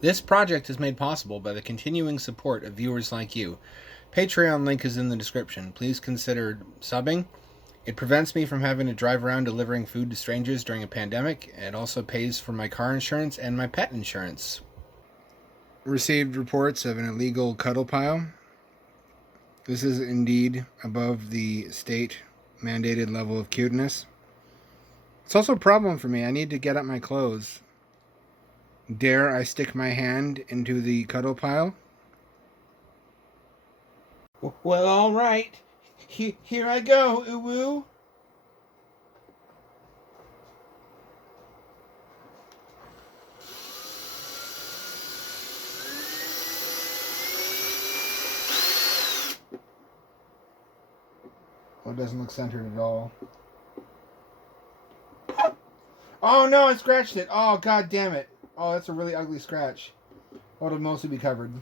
This project is made possible by the continuing support of viewers like you. Patreon link is in the description. Please consider subbing. It prevents me from having to drive around delivering food to strangers during a pandemic. It also pays for my car insurance and my pet insurance. Received reports of an illegal cuddle pile. This is indeed above the state mandated level of cuteness. It's also a problem for me. I need to get up my clothes. Dare I stick my hand into the cuddle pile? Well, all right. Here I go, Uwu. Oh, it doesn't look centered at all. Oh no, I scratched it. Oh, god damn it. Oh, that's a really ugly scratch. Oh, it'll mostly be covered.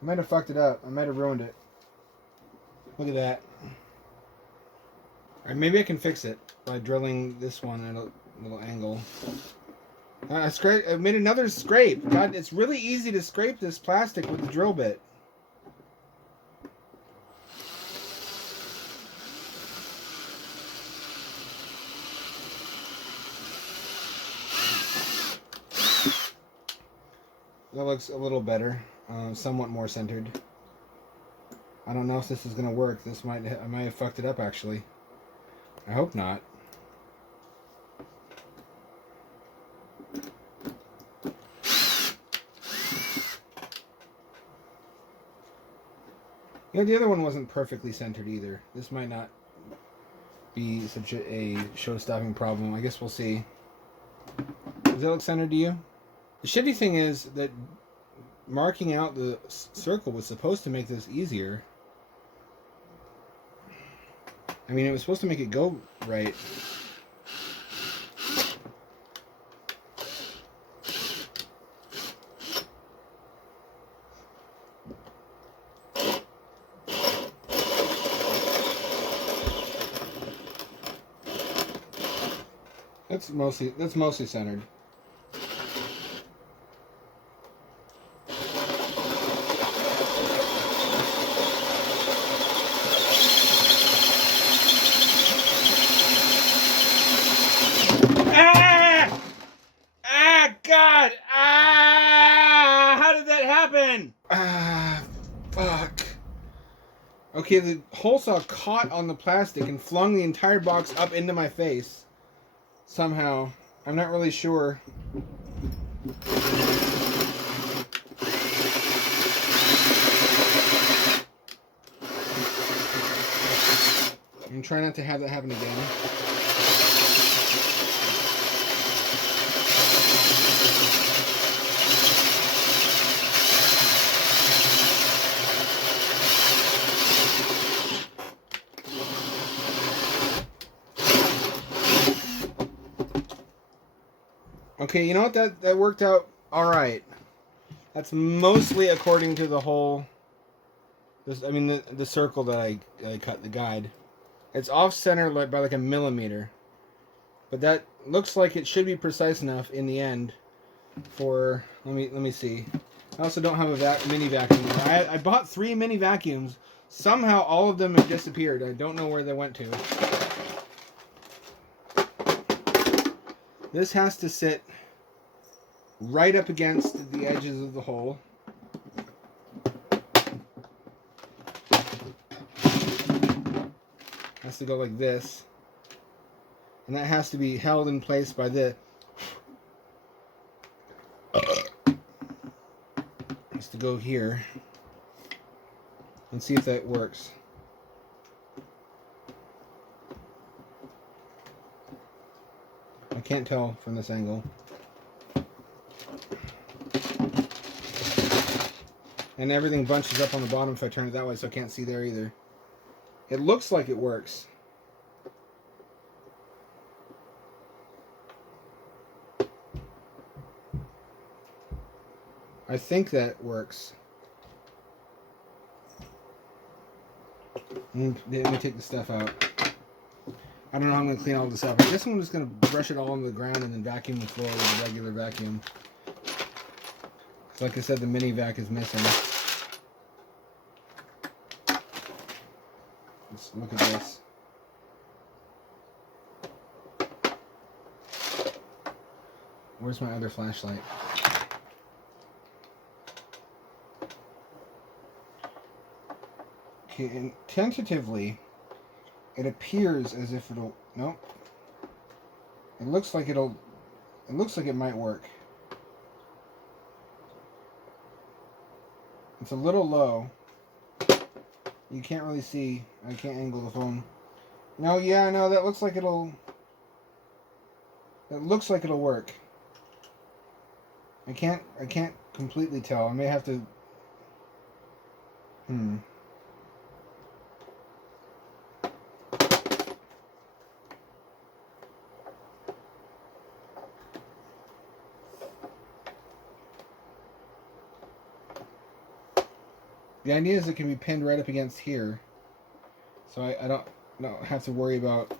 I might have fucked it up. I might have ruined it. Look at that. Alright, maybe I can fix it by drilling this one at a little angle. I made another scrape. God, it's really easy to scrape this plastic with the drill bit. That looks a little better, somewhat more centered. I don't know if this is gonna work. I might have fucked it up actually. I hope not. You know, the other one wasn't perfectly centered either. This might not be such a show-stopping problem. I guess we'll see. Does that look centered to you? The shitty thing is that marking out the circle was supposed to make this easier. I mean, it was supposed to make it go right. That's mostly centered. Ah! Ah! God! Ah! How did that happen? Ah! Fuck. Okay, the hole saw caught on the plastic and flung the entire box up into my face. Somehow. I'm not really sure. I'm trying not to have that happen again. Okay, you know what? That worked out all right. That's mostly according to the whole. The circle that I cut, the guide. It's off center by like a millimeter, but that looks like it should be precise enough in the end. For let me see. I also don't have a mini vacuum. I bought 3 mini vacuums. Somehow all of them have disappeared. I don't know where they went to. This has to sit right up against the edges of the hole. Has to go like this. And that has to be held in place by this. Has to go here. And see if that works. I can't tell from this angle. And everything bunches up on the bottom if I turn it that way, so I can't see there either. It looks like it works. I think that works. Let me take the stuff out. I don't know how I'm going to clean all this up. I guess I'm just going to brush it all on the ground and then vacuum the floor with a regular vacuum. So like I said, the mini vac is missing. Let's look at this. Where's my other flashlight? Okay, and tentatively, it appears as if it'll... Nope. It looks like it'll... It looks like it might work. It's a little low. You can't really see. I can't angle the phone. No, yeah, no, that looks like it'll... It looks like it'll work. I can't completely tell. I may have to... The idea is it can be pinned right up against here. So I don't have to worry about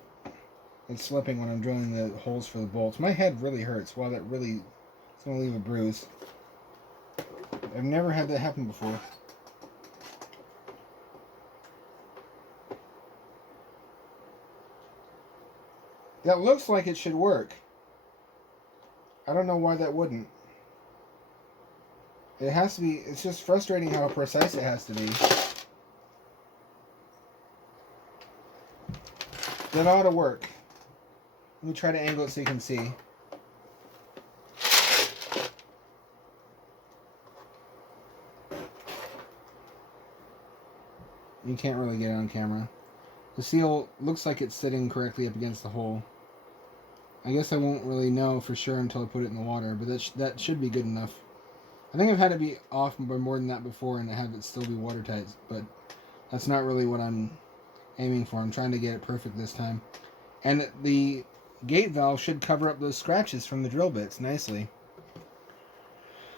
it slipping when I'm drilling the holes for the bolts. My head really hurts. Wow, that really... It's going to leave a bruise. I've never had that happen before. That looks like it should work. I don't know why that wouldn't. It has to be... It's just frustrating how precise it has to be. That ought to work. Let me try to angle it so you can see. You can't really get it on camera. The seal looks like it's sitting correctly up against the hole. I guess I won't really know for sure until I put it in the water, but that should be good enough. I think I've had it be off by more than that before and have it still be watertight, but that's not really what I'm aiming for. I'm trying to get it perfect this time. And the gate valve should cover up those scratches from the drill bits nicely.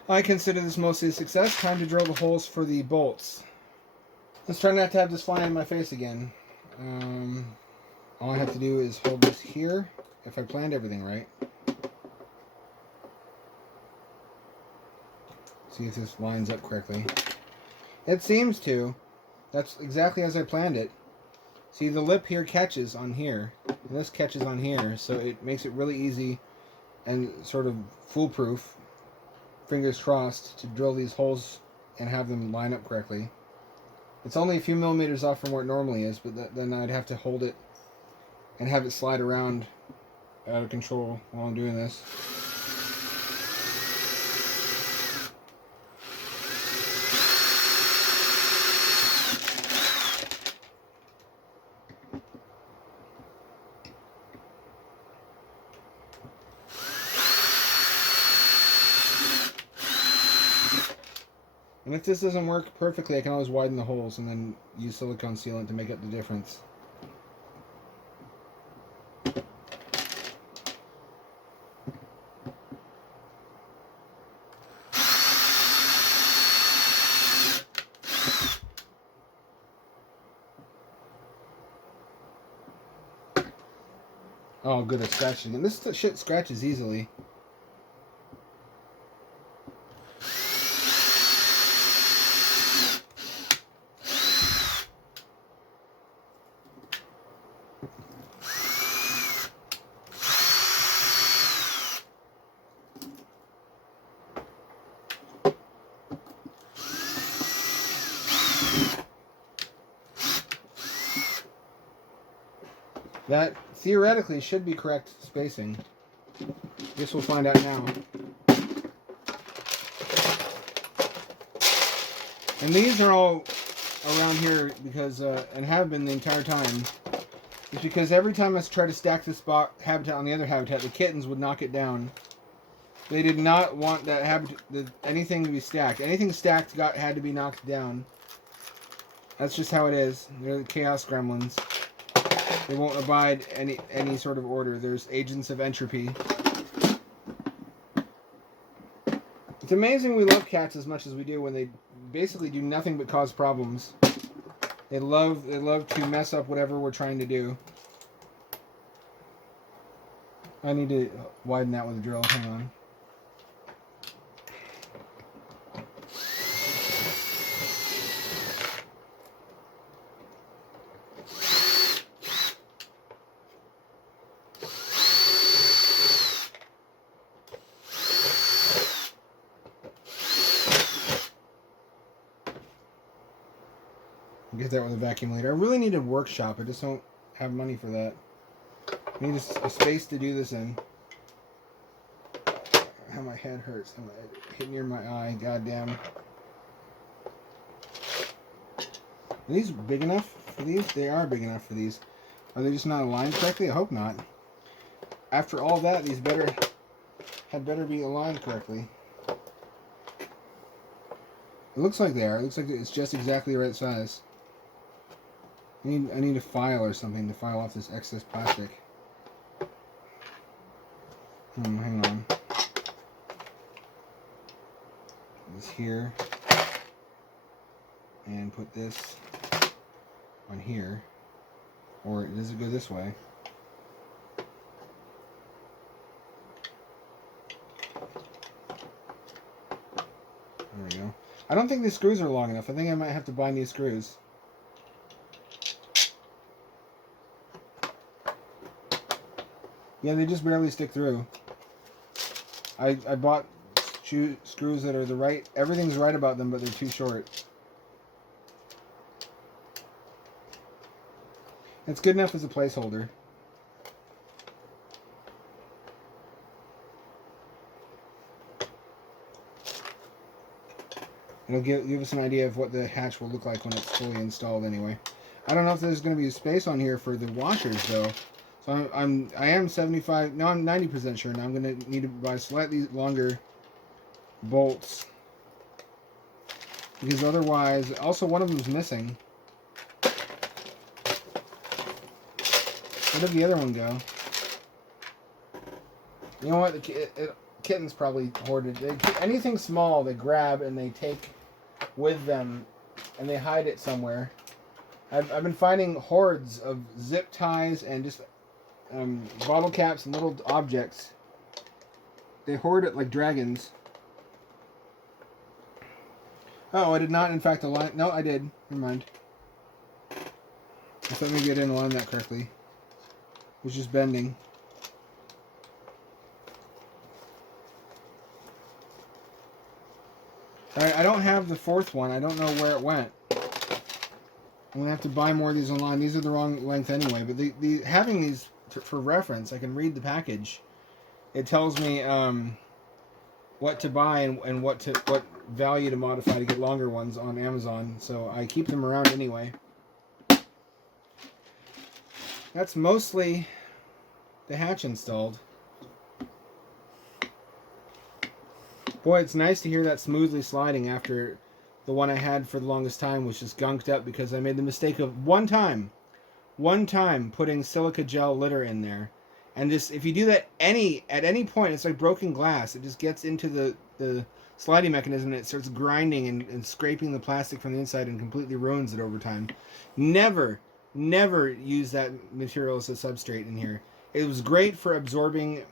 I consider this mostly a success. Time to drill the holes for the bolts. Let's try not to have this fly in my face again. All I have to do is hold this here, if I planned everything right. See if this lines up correctly. It seems to. That's exactly as I planned it. See, the lip here catches on here, and this catches on here, so it makes it really easy and sort of foolproof, fingers crossed, to drill these holes and have them line up correctly. It's only a few millimeters off from where it normally is, but then I'd have to hold it and have it slide around out of control while I'm doing this. And if this doesn't work perfectly, I can always widen the holes and then use silicone sealant to make up the difference. Oh, good, it's scratching. And this shit scratches easily. That theoretically should be correct spacing. Guess we'll find out now. And these are all around here because, and have been the entire time, is because every time I try to stack this habitat on the other habitat, the kittens would knock it down. They did not want that anything to be stacked. Anything stacked had to be knocked down. That's just how it is. They're the chaos gremlins. They won't abide any sort of order. There's agents of entropy. It's amazing we love cats as much as we do when they basically do nothing but cause problems. They love to mess up whatever we're trying to do. I need to widen that with a drill. Hang on. Get that with a vacuum later. I really need a workshop. I just don't have money for that. I need a space to do this in. How my head hurts. I'm hit near my eye. Goddamn. Are these big enough for these? They are big enough for these. Are they just not aligned correctly? I hope not. After all that, these had better be aligned correctly. It looks like they are. It looks like it's just exactly the right size. I need a file or something to file off this excess plastic. Hang on. This here. And put this on here. Or does it go this way? There we go. I don't think these screws are long enough. I think I might have to buy new screws. Yeah, they just barely stick through. I bought screws that are the right... Everything's right about them, but they're too short. It's good enough as a placeholder. It'll give us an idea of what the hatch will look like when it's fully installed anyway. I don't know if there's going to be a space on here for the washers, though. So I am 75... No, I'm 90% sure now. I'm going to need to buy slightly longer bolts. Because otherwise... Also, one of them's missing. Where did the other one go? You know what? Kitten's probably hoarded. Anything small they grab and they take with them and they hide it somewhere. I've been finding hordes of zip ties and just bottle caps and little objects. They hoard it like dragons. Oh, I did not in fact align... No, I did. Never mind. I thought maybe I didn't align that correctly. It was just bending. Alright, I don't have the fourth one. I don't know where it went. I'm going to have to buy more of these online. These are the wrong length anyway. But having these for reference, I can read the package. It tells me what to buy and what value to modify to get longer ones on Amazon. So I keep them around anyway. That's mostly the hatch installed. Boy, it's nice to hear that smoothly sliding after the one I had for the longest time was just gunked up because I made the mistake of one time putting silica gel litter in there. And just, if you do that at any point, it's like broken glass. It just gets into the sliding mechanism and it starts grinding and scraping the plastic from the inside and completely ruins it over time. Never use that material as a substrate in here. It was great for absorbing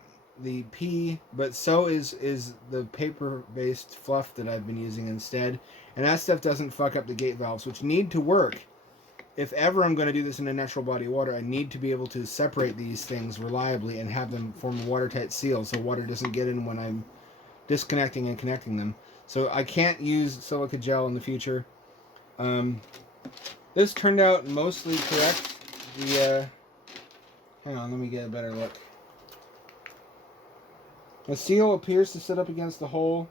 the pee, but so is the paper-based fluff that I've been using instead. And that stuff doesn't fuck up the gate valves, which need to work. If ever I'm going to do this in a natural body of water, I need to be able to separate these things reliably and have them form a watertight seal so water doesn't get in when I'm disconnecting and connecting them. So I can't use silica gel in the future. This turned out mostly correct. Hang on, let me get a better look. The seal appears to sit up against the hole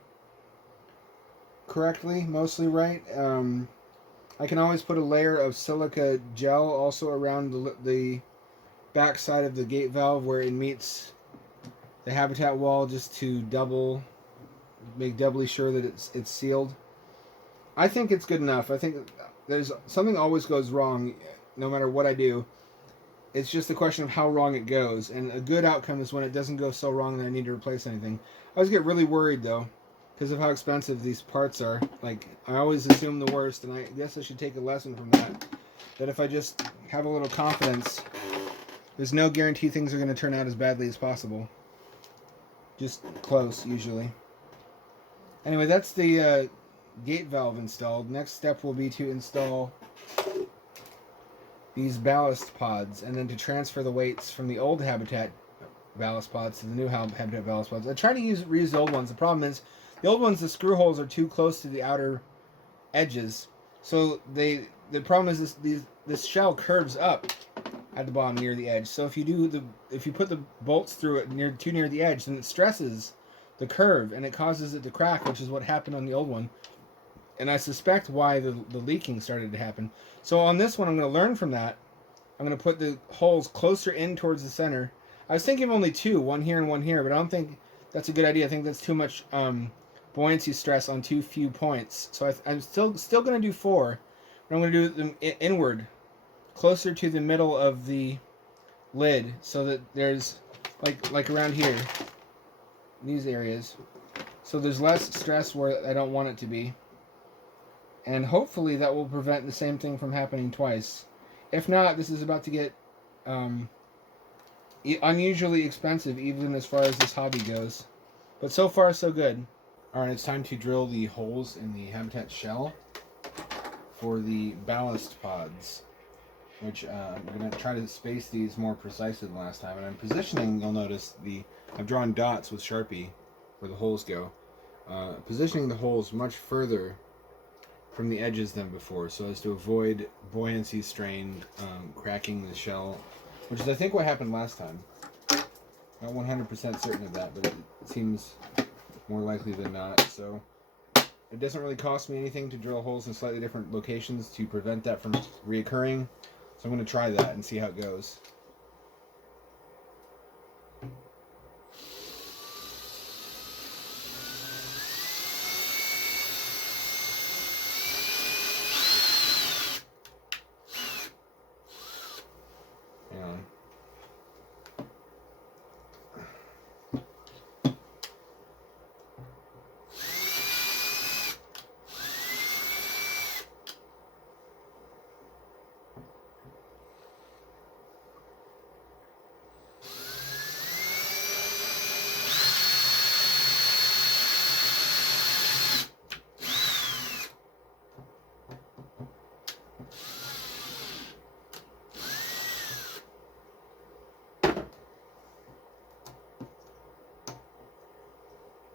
correctly, mostly right. I can always put a layer of silica gel also around the back side of the gate valve where it meets the habitat wall just to make doubly sure that it's sealed. I think it's good enough. I think there's something always goes wrong no matter what I do. It's just a question of how wrong it goes. And a good outcome is when it doesn't go so wrong that I need to replace anything. I always get really worried, though, because of how expensive these parts are. Like, I always assume the worst, and I guess I should take a lesson from that. That if I just have a little confidence There's no guarantee things are going to turn out as badly as possible. Just close, usually. Anyway, that's the gate valve installed. Next step will be to install these ballast pods, and then to transfer the weights from the old habitat ballast pods to the new habitat ballast pods. I try to reuse the old ones. The problem is, the old ones, the screw holes are too close to the outer edges, so the problem is this shell curves up at the bottom near the edge. So if you put the bolts through it too near the edge, then it stresses the curve and it causes it to crack, which is what happened on the old one. And I suspect why the leaking started to happen. So on this one, I'm going to learn from that. I'm going to put the holes closer in towards the center. I was thinking of only two, one here and one here, but I don't think that's a good idea. I think that's too much buoyancy stress on too few points. So I'm still going to do four, but I'm going to do them inward, closer to the middle of the lid, so that there's like around here, these areas, so there's less stress where I don't want it to be. And hopefully that will prevent the same thing from happening twice. If not, this is about to get unusually expensive, even as far as this hobby goes. But so far, so good. Alright, it's time to drill the holes in the habitat shell for the ballast pods, which I'm going to try to space these more precisely than last time. And I'm positioning, you'll notice, I've drawn dots with Sharpie where the holes go. Positioning the holes much further from the edges than before, so as to avoid buoyancy strain cracking the shell, which is I think what happened last time. Not 100% certain of that, but it seems more likely than not. So it doesn't really cost me anything to drill holes in slightly different locations to prevent that from reoccurring. So I'm going to try that and see how it goes.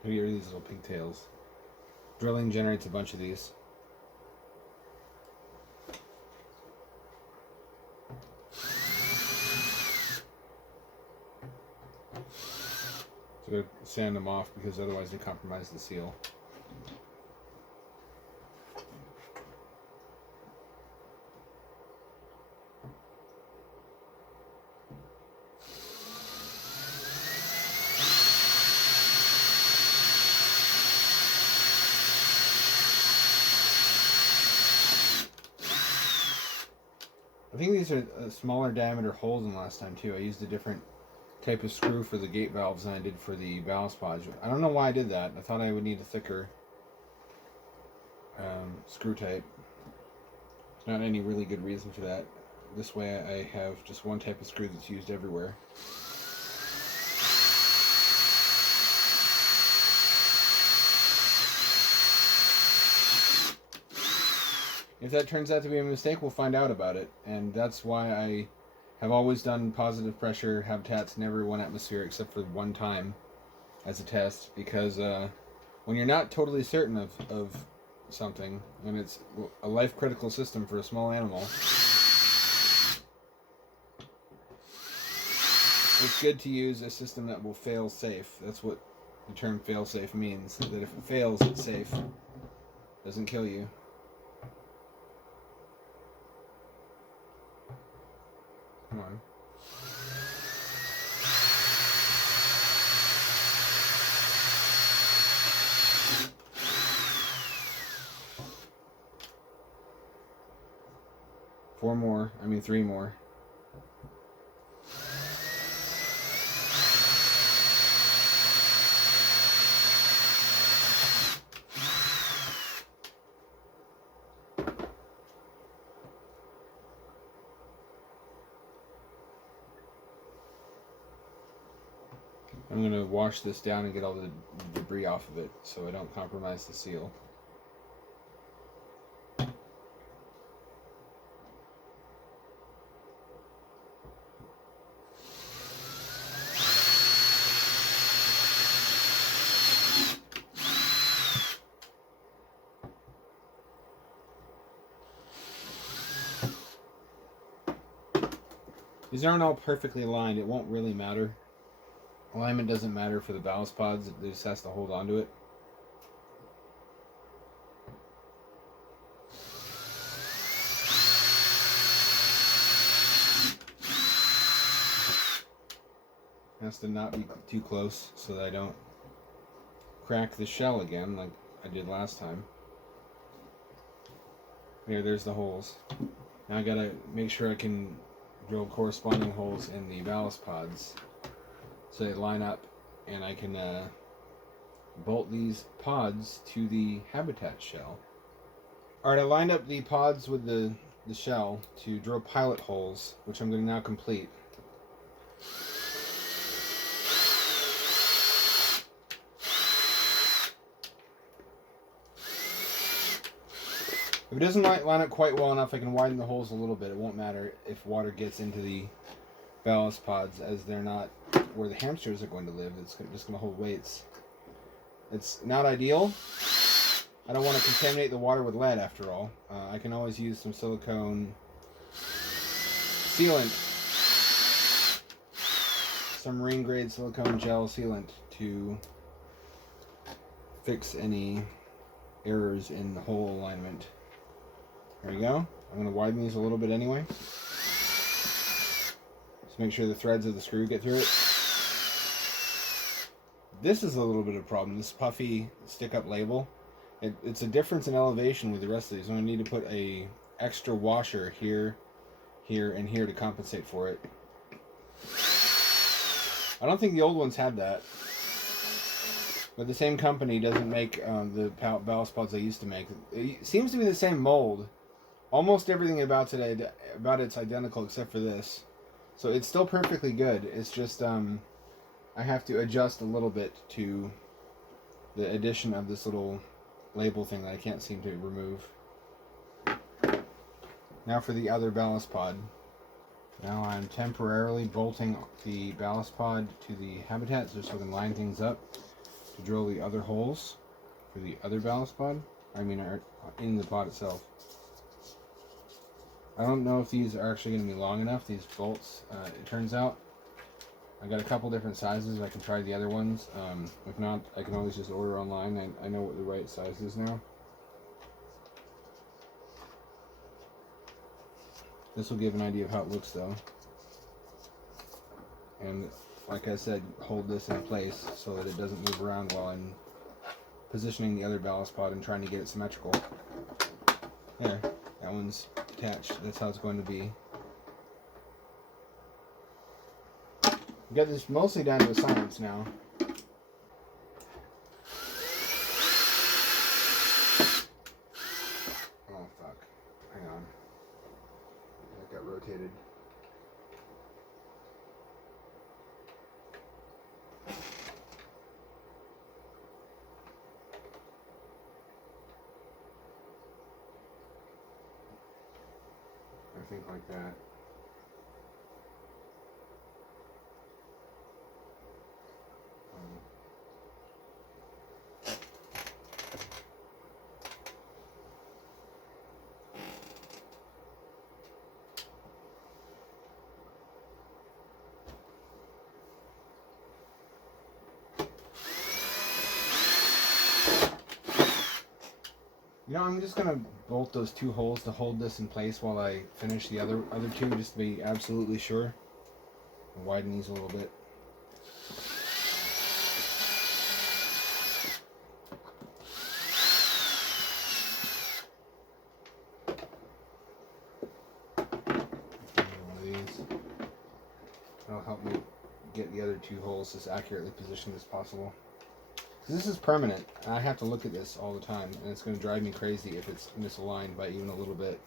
Here are these little pigtails. Drilling generates a bunch of these. So I'm going to sand them off because otherwise they compromise the seal. I think these are smaller diameter holes than last time too. I used a different type of screw for the gate valves than I did for the ballast pods. I don't know why I did that. I thought I would need a thicker screw type. There's not any really good reason for that. This way I have just one type of screw that's used everywhere. If that turns out to be a mistake, we'll find out about it. And that's why I have always done positive pressure habitats, never 1 atmosphere except for one time as a test. Because when you're not totally certain of something, and it's a life-critical system for a small animal, it's good to use a system that will fail safe. That's what the term fail safe means. That if it fails, it's safe. It doesn't kill you. Come on. Three more. I'm going to wash this down and get all the debris off of it so I don't compromise the seal. These aren't all perfectly aligned. It won't really matter. Alignment doesn't matter for the ballast pods. It just has to hold on to it. It has to not be too close so that I don't crack the shell again like I did last time. There's the holes. Now I gotta make sure I can drill corresponding holes in the ballast pods so they line up, and I can bolt these pods to the habitat shell. Alright, I lined up the pods with the shell to drill pilot holes, which I'm going to now complete. If it doesn't line up quite well enough, I can widen the holes a little bit. It won't matter if water gets into the ballast pods, as they're not where the hamsters are going to live. It's just going to hold weights. It's not ideal. I don't want to contaminate the water with lead, after all. I can always use some silicone sealant, some marine grade silicone gel sealant, to fix any errors in the hole alignment. There we go. I'm going to widen these a little bit anyway. Just make sure the threads of the screw get through it. This is a little bit of a problem, this puffy stick-up label. It's a difference in elevation with the rest of these. I'm going to need to put a extra washer here, here, and here to compensate for it. I don't think the old ones had that. But the same company doesn't make the ballast pods they used to make. It seems to be the same mold. Almost everything about it's identical except for this. So it's still perfectly good. It's just I have to adjust a little bit to the addition of this little label thing that I can't seem to remove. Now for the other ballast pod. Now I'm temporarily bolting the ballast pod to the habitat just so I can line things up to drill the other holes for the other ballast pod. I mean, in the pod itself. I don't know if these are actually going to be long enough, these bolts, it turns out. I got a couple different sizes. I can try the other ones. If not, I can always just order online. I know what the right size is now. This will give an idea of how it looks, though. And like I said, hold this in place so that it doesn't move around while I'm positioning the other ballast pod and trying to get it symmetrical. There, that one's attached. That's how it's going to be. We got this mostly down to a science now. Oh fuck. Hang on. That got rotated. I think like that. You know, I'm just gonna bolt those two holes to hold this in place while I finish the other two, just to be absolutely sure. I'll widen these a little bit. One of these. That'll help me get the other two holes as accurately positioned as possible. This is permanent, and I have to look at this all the time, and it's going to drive me crazy if it's misaligned by even a little bit.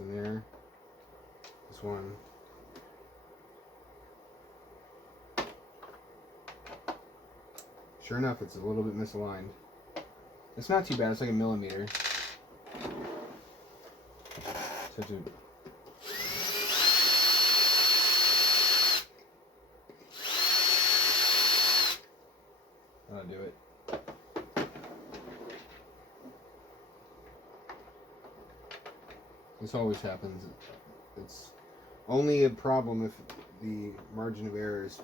in there. This one. Sure enough, it's a little bit misaligned. It's not too bad. It's like a millimeter. So to that'll do it. This always happens. It's only a problem if the margin of error is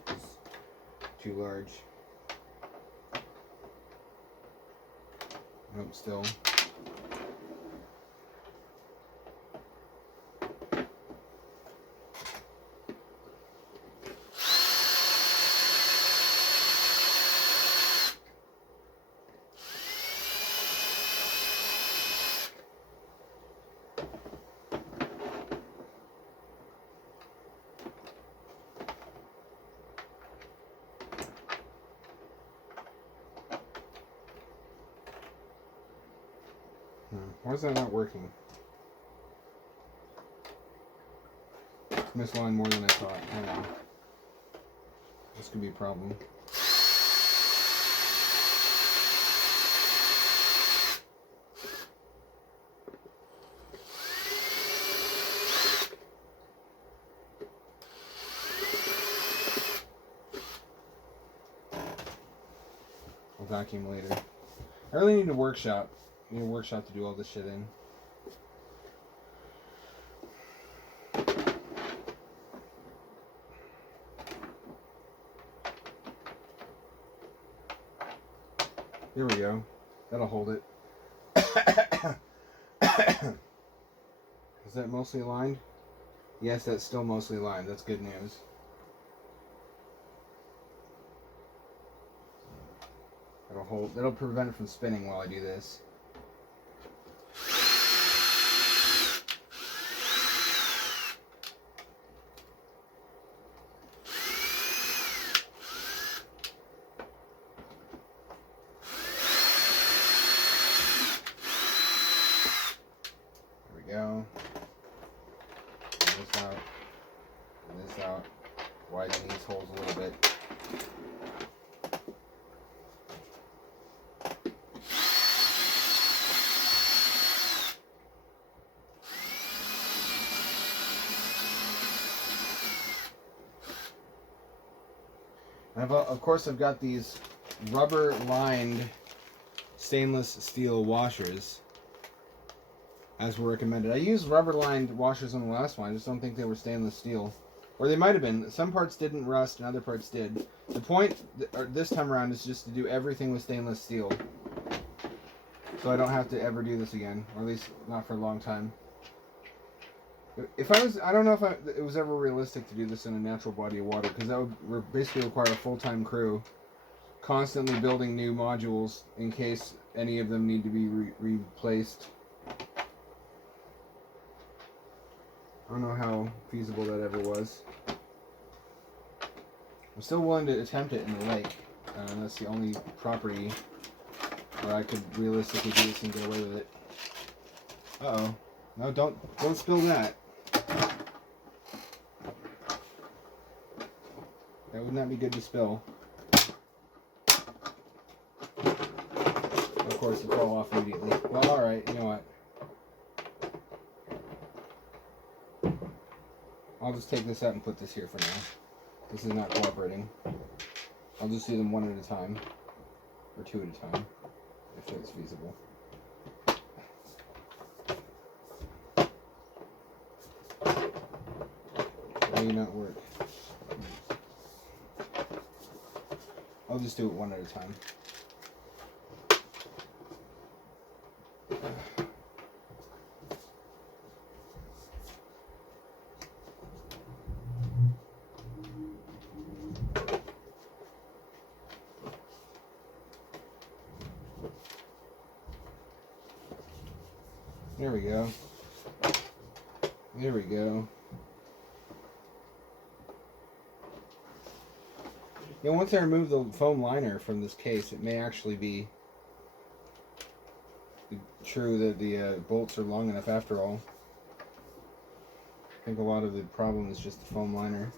too large. Nope, still. Why is that not working? It's misaligned more than I thought. I know. This could be a problem. I'll vacuum later. I really need a workshop. I need a workshop to do all this shit in. There we go. That'll hold it. Is that mostly aligned? Yes, that's still mostly aligned. That's good news. That'll hold. That'll prevent it from spinning while I do this. Go. Pull this out. Pull this out. Widen these holes a little bit. And of course, I've got these rubber-lined stainless steel washers, as were recommended. I used rubber-lined washers on the last one. I just don't think they were stainless steel. Or they might have been. Some parts didn't rust and other parts did. The point this time around is just to do everything with stainless steel. So I don't have to ever do this again. Or at least not for a long time. If I don't know if it was ever realistic to do this in a natural body of water, because that would basically require a full-time crew constantly building new modules in case any of them need to be replaced. I don't know how feasible that ever was. I'm still willing to attempt it in the lake. That's the only property where I could realistically do this and get away with it. Uh-oh. No, don't spill that. That would not be good to spill. Of course, it fell off immediately. Well, alright, you know what? I'll just take this out and put this here for now. This is not cooperating. I'll just do them one at a time. Or two at a time. If it's feasible. Why do you not work? I'll just do it one at a time. There we go. There we go. You know, once I remove the foam liner from this case, it may actually be true that the bolts are long enough after all. think a lot of the problem is just the foam liner.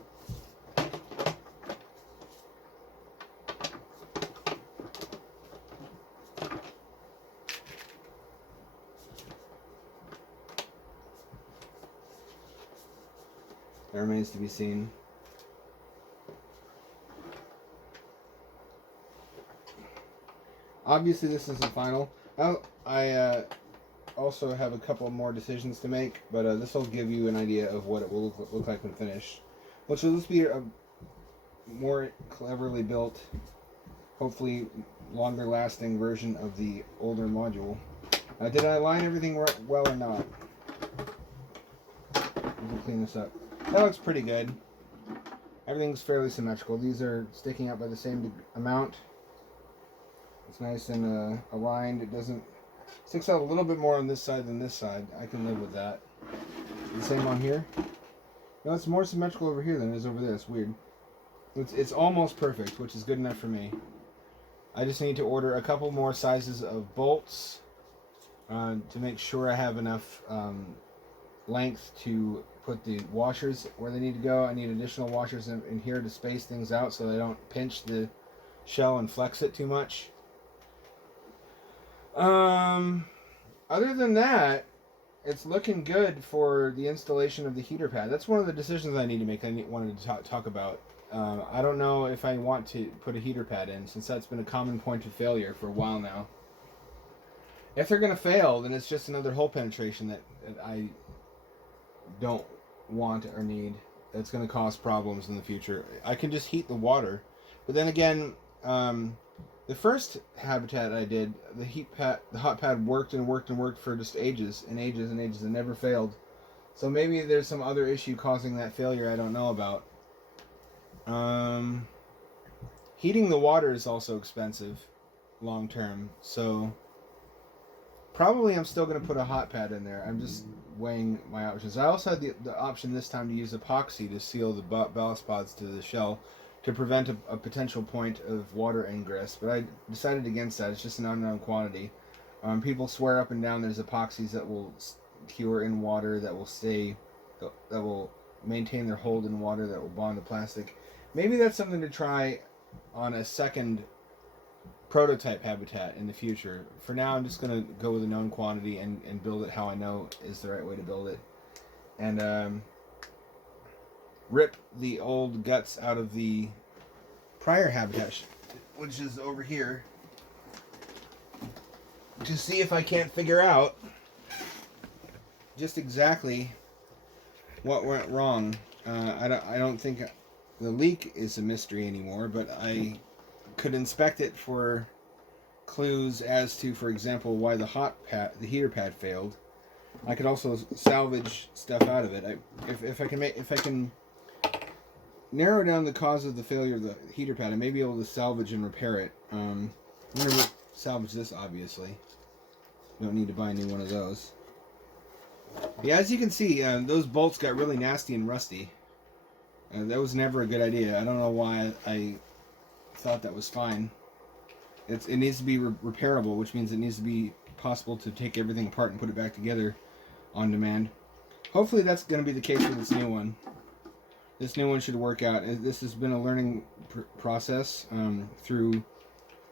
That remains to be seen. Obviously, this is the final. I also have a couple more decisions to make, but this will give you an idea of what it will look like when finished. Which will just be a more cleverly built, hopefully longer lasting version of the older module. Did I line everything well or not? We'll clean this up. That looks pretty good. Everything's fairly symmetrical. These are sticking out by the same amount. It's nice and aligned. It doesn't sticks out a little bit more on this side than this side. I can live with that. The same on here. No, it's more symmetrical over here than it is over there. It's weird. It's almost perfect, which is good enough for me. I just need to order a couple more sizes of bolts to make sure I have enough length to put the washers where they need to go. I need additional washers in here to space things out so they don't pinch the shell and flex it too much. Other than that, it's looking good for the installation of the heater pad. That's one of the decisions I need to make. Wanted to talk about. I don't know if I want to put a heater pad in, since that's been a common point of failure for a while now. If they're going to fail, then it's just another hole penetration that I don't want or need. That's going to cause problems in the future. I can just heat the water. But then again, the first habitat I did, the hot pad worked and worked and worked for just ages and ages and ages and never failed. So maybe there's some other issue causing that failure I don't know about. Heating the water is also expensive long term, so probably I'm still going to put a hot pad in there. I'm just weighing my options. I also had the option this time to use epoxy to seal the ballast pods to the shell to prevent a potential point of water ingress, but I decided against that. It's just an unknown quantity. People swear up and down there's epoxies that will cure in water, that will maintain their hold in water, that will bond to plastic. Maybe that's something to try on a second prototype habitat in the future. For now, I'm just going to go with a known quantity and build it how I know is the right way to build it. And rip the old guts out of the prior habitat, which is over here, to see if I can't figure out just exactly what went wrong. I don't think the leak is a mystery anymore, but I could inspect it for clues as to, for example, why the heater pad failed. I could also salvage stuff out of it. If I can narrow down the cause of the failure of the heater pad, I may be able to salvage and repair it. I'm going to salvage this, obviously. Don't need to buy a new one of those. Yeah, as you can see, those bolts got really nasty and rusty. That was never a good idea. I don't know why I thought that was fine. It needs to be repairable, which means it needs to be possible to take everything apart and put it back together on demand. Hopefully that's going to be the case with this new one. This new one should work out. This has been a learning process through...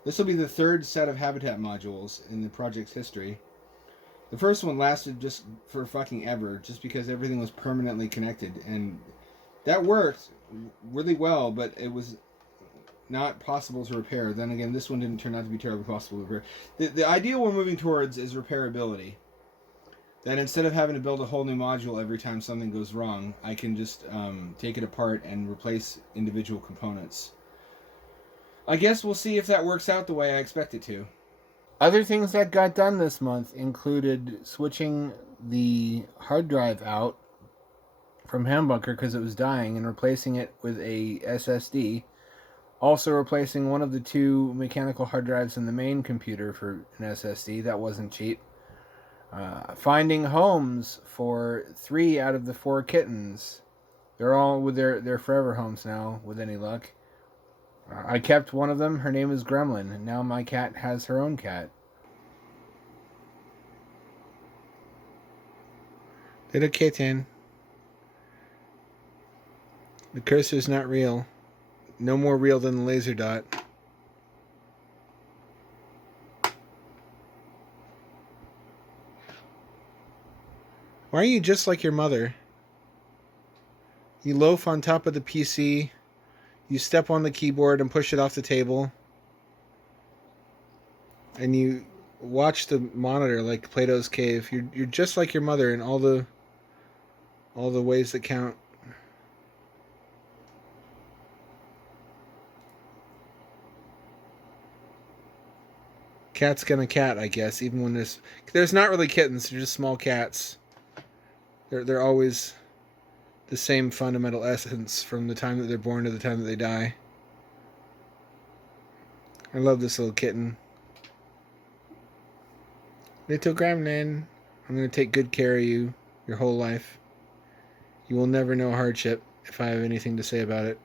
This will be the third set of habitat modules in the project's history. The first one lasted just for fucking ever, just because everything was permanently connected, and that worked really well, but it was not possible to repair. Then again, this one didn't turn out to be terribly possible to repair. The ideal we're moving towards is repairability. That instead of having to build a whole new module every time something goes wrong, I can just take it apart and replace individual components. I guess we'll see if that works out the way I expect it to. Other things that got done this month included switching the hard drive out from Humbucker because it was dying and replacing it with a SSD. Also replacing one of the two mechanical hard drives in the main computer for an SSD. That wasn't cheap. Finding homes for 3 out of the 4 kittens. They're all with their forever homes now, with any luck. I kept one of them. Her name is Gremlin, and now my cat has her own cat. Little kitten. The cursor's not real. No more real than the laser dot. Why are you just like your mother? You loaf on top of the PC. You step on the keyboard and push it off the table. And you watch the monitor like Plato's cave. You're just like your mother in all the ways that count. Cat's gonna cat, I guess. Even when there's not really kittens, they're just small cats. They're always the same fundamental essence from the time that they're born to the time that they die. I love this little kitten. Little gremlin, I'm gonna take good care of you your whole life. You will never know hardship if I have anything to say about it.